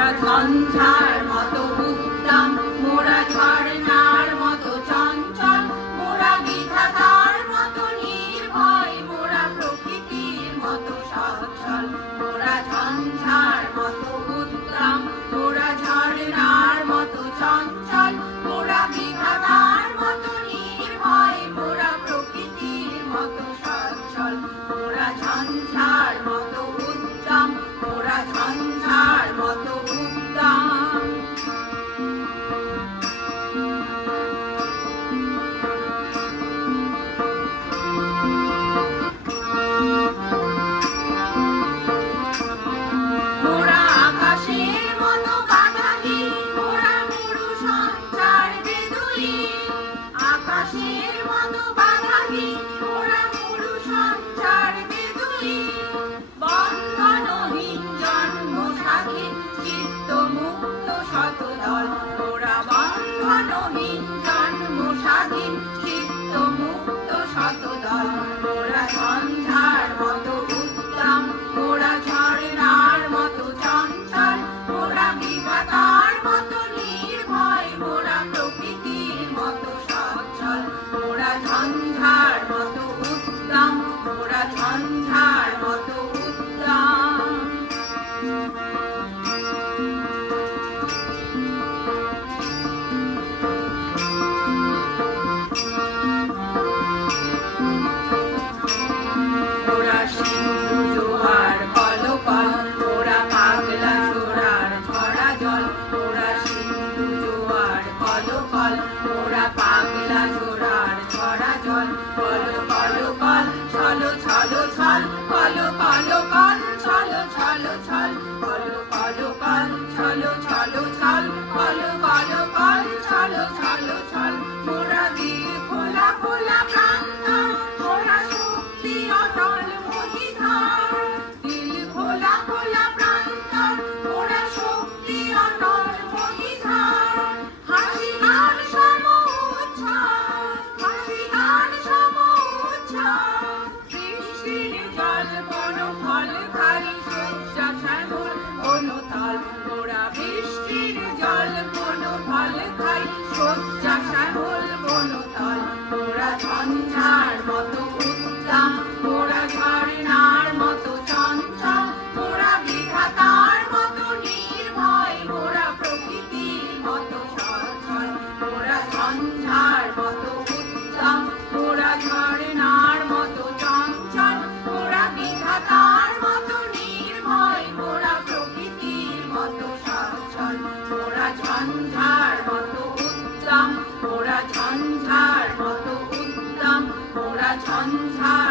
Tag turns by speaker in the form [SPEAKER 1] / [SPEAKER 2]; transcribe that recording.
[SPEAKER 1] One time ঝঞ্ঝার মতো উত্তম। ওরা ঝর্ণার মতো চঞ্চল। ওরা বিপাতার মতো নির্ভয়। ওরা প্রকৃতির মতো সচ্ছল। ওরা ঝঞ্ঝার মতো উত্তম। ওরা ঝঞ্ঝার কাল চলো চলো চল কলো কলো কাল চলো চলো চল কলো কলো কাল চলো চলো ঝঞ্ঝার মতো উত্তম ওরা ঝঞ্ঝার মতো উত্তম ওরা ঝঞ্ঝার